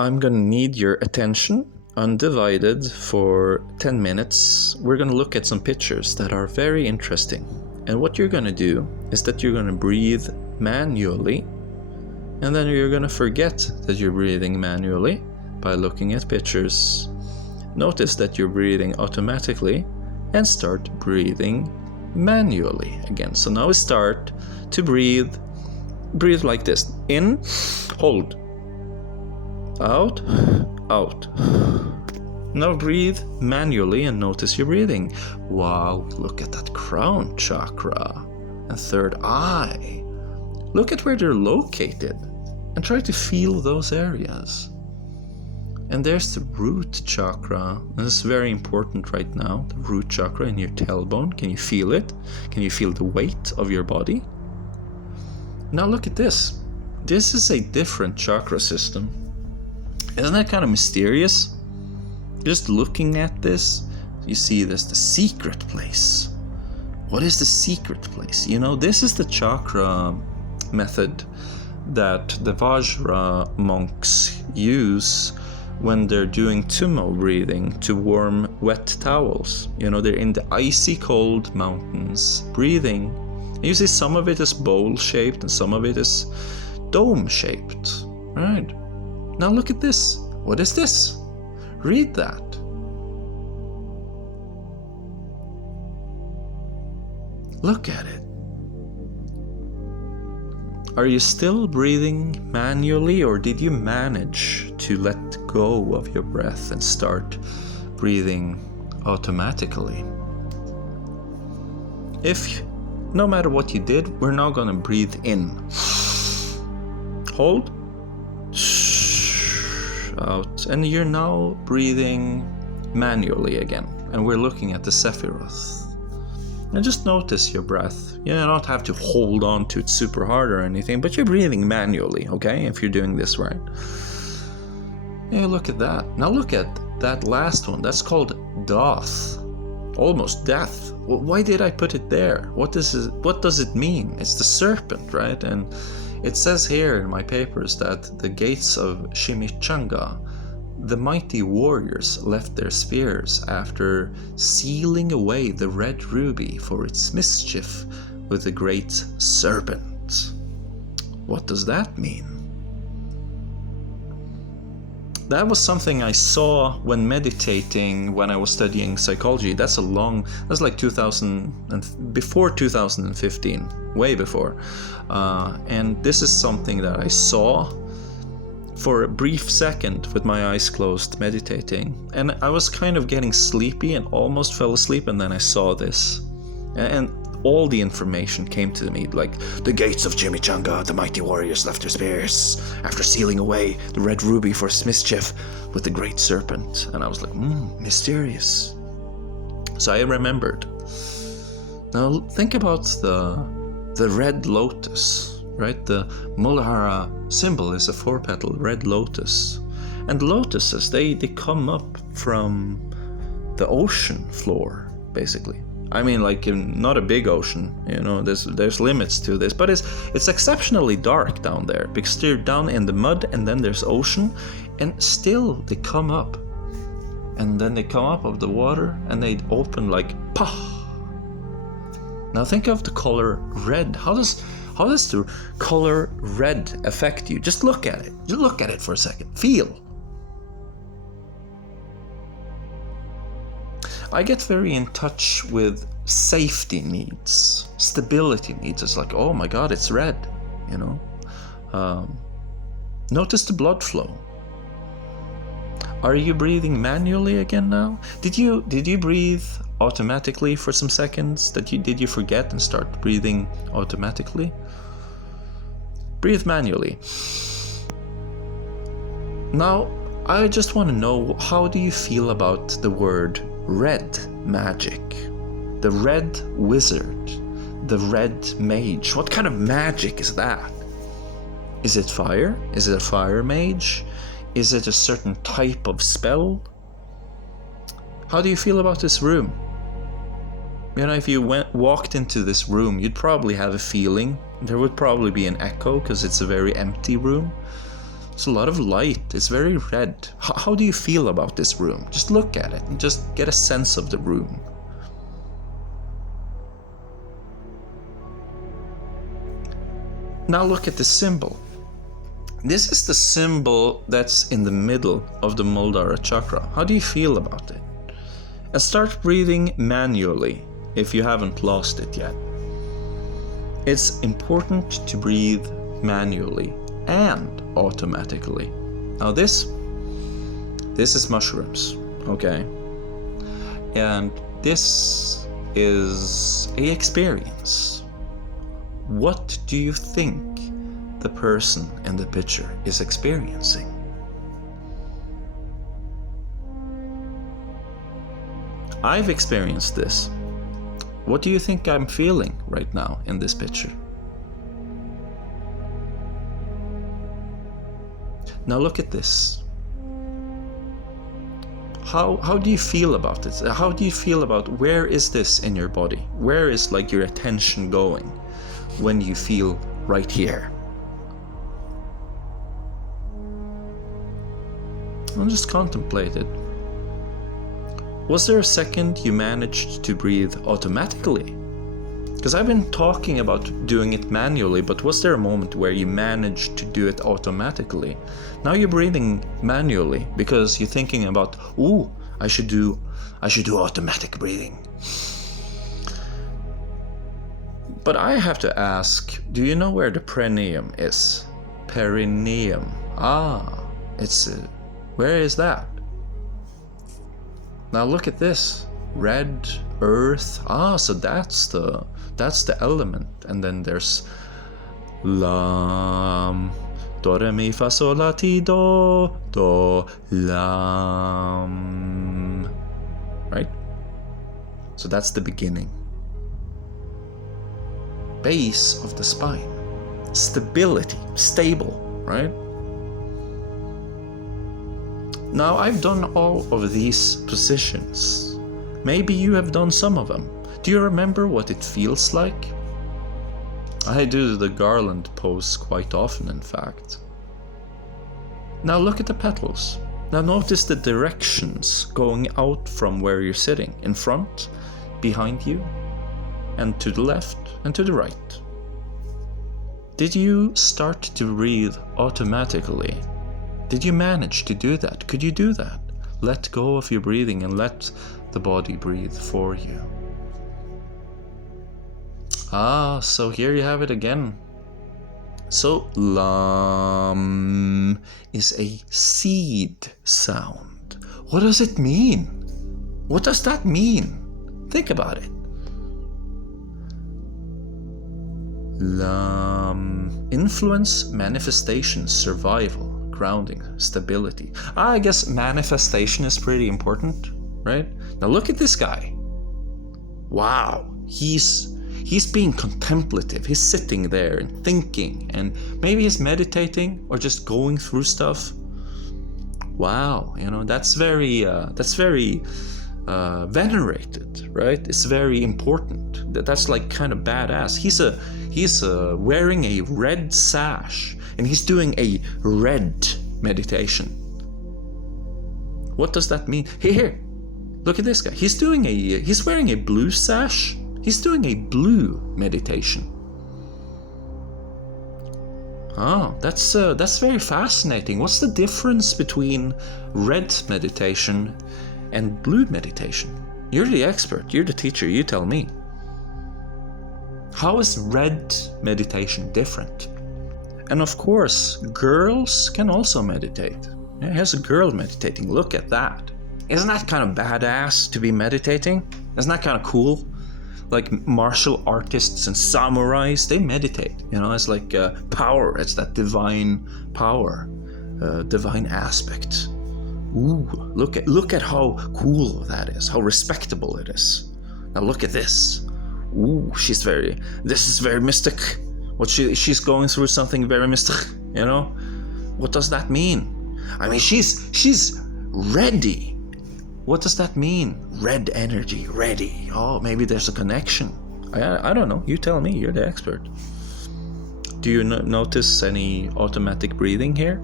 I'm gonna need your attention, undivided, for 10 minutes. We're gonna look at some pictures that are very interesting. And what you're gonna do is that you're gonna breathe manually, and then you're gonna forget that you're breathing manually by looking at pictures. Notice that you're breathing automatically and start breathing manually again. So now we start to breathe like this. In, hold. Out, out. Now breathe manually and notice your breathing. Wow, look at that crown chakra and third eye. Look at where they're located and try to feel those areas. And there's the root chakra. This is very important right now. The root chakra in your tailbone. Can you feel it? Can you feel the weight of your body? Now look at this. This is a different chakra system. Isn't that kind of mysterious? Just looking at this, you see there's the secret place. What is the secret place? You know, this is the chakra method that the Vajra monks use when they're doing Tummo breathing to warm wet towels. You know, they're in the icy cold mountains breathing. And you see some of it is bowl-shaped and some of it is dome-shaped. Right. Now look at this. What is this? Read that. Look at it. Are you still breathing manually, or did you manage to let go of your breath and start breathing automatically? If no matter what you did, we're now going to breathe in. Hold. Out. And you're now breathing manually again. And we're looking at the Sephiroth. And just notice your breath. You don't have to hold on to it super hard or anything, but you're breathing manually, okay? If you're doing this right. Yeah, look at that. Now look at that last one. That's called Doth. Almost death. Well, why did I put it there? What does it mean? It's the serpent, right? And it says here in my papers that the gates of Chimichanga, the mighty warriors left their spears after sealing away the red ruby for its mischief with the great serpent. What does that mean? That was something I saw when meditating when I was studying psychology. That's like 2000 before 2015, way before. And this is something that I saw for a brief second with my eyes closed meditating. And I was kind of getting sleepy and almost fell asleep, and then I saw this. And all the information came to me, like the gates of Chimichanga, the mighty warriors left their spears after sealing away the red ruby for its mischief with the great serpent. And I was like, mysterious. So I remembered. Now think about the red lotus, right? The Muladhara symbol is a 4-petal red lotus. And lotuses, they come up from the ocean floor, basically. I mean, like, not a big ocean, you know, there's limits to this, but it's exceptionally dark down there because they're down in the mud, and then there's ocean, and still they come up, and then they come up of the water and they open like pah. Now think of the color red. How does the color red affect you? Just look at it. Just look at it for a second. Feel. I get very in touch with safety needs, stability needs. It's like, oh my God, it's red, you know. Notice the blood flow. Are you breathing manually again now? Did you breathe automatically for some seconds? Did you forget and start breathing automatically? Breathe manually. Now, I just want to know, how do you feel about the word red magic? The red wizard, the red mage. What kind of magic is that? Is it fire? Is it a fire mage? Is it a certain type of spell? How do you feel about this room? You know, if you walked into this room, you'd probably have a feeling. There would probably be an echo because it's a very empty room. It's a lot of light. It's very red. How do you feel about this room? Just look at it and just get a sense of the room. Now look at the symbol. This is the symbol that's in the middle of the Muladhara chakra. How do you feel about it? And start breathing manually if you haven't lost it yet. It's important to breathe manually and automatically. Now this is mushrooms, okay? And this is an experience. What do you think the person in the picture is experiencing? I've experienced this. What do you think I'm feeling right now in this picture? Now look at this. How do you feel about it? How do you feel about where is this in your body? Where is like your attention going when you feel right here? I'll just contemplate it. Was there a second you managed to breathe automatically? Because I've been talking about doing it manually, but was there a moment where you managed to do it automatically? Now you're breathing manually because you're thinking about, ooh, I should do automatic breathing. But I have to ask, do you know where the perineum is? Perineum. Where is that? Now look at this. Red, earth. So that's the element. And then there's lam, do re mi fa sol la ti do lam. Right? So that's the beginning. Base of the spine. Stability, stable, right? Now I've done all of these positions. Maybe you have done some of them. Do you remember what it feels like? I do the garland pose quite often, in fact. Now look at the petals. Now notice the directions going out from where you're sitting. In front, behind you, and to the left, and to the right. Did you start to breathe automatically? Did you manage to do that? Could you do that? Let go of your breathing and let the body breathe for you. So here you have it again. So lam is a seed sound. What does it mean? What does that mean? Think about it. Lam, influence, manifestation, survival, grounding, stability. I guess manifestation is pretty important, right? Now look at this guy. Wow, he's being contemplative. He's sitting there and thinking, and maybe he's meditating or just going through stuff. Wow, that's very venerated, right? It's very important. That's like kind of badass. He's wearing a red sash and he's doing a red meditation. What does that mean? Here, look at this guy. He's wearing a blue sash. He's doing a blue meditation. That's very fascinating. What's the difference between red meditation and blue meditation? You're the expert, you're the teacher, you tell me. How is red meditation different? And of course, girls can also meditate. Yeah, here's a girl meditating, look at that. Isn't that kind of badass to be meditating? Isn't that kind of cool? Like martial artists and samurais, they meditate. It's like power, it's that divine power, divine aspect. Ooh, look at how cool that is, how respectable it is. Now look at this. Ooh, this is very mystic. She's going through something very mystic, What does that mean? I mean, she's ready. What does that mean? Red energy, ready. Oh, maybe there's a connection. I don't know. You tell me, you're the expert. Do you notice any automatic breathing here?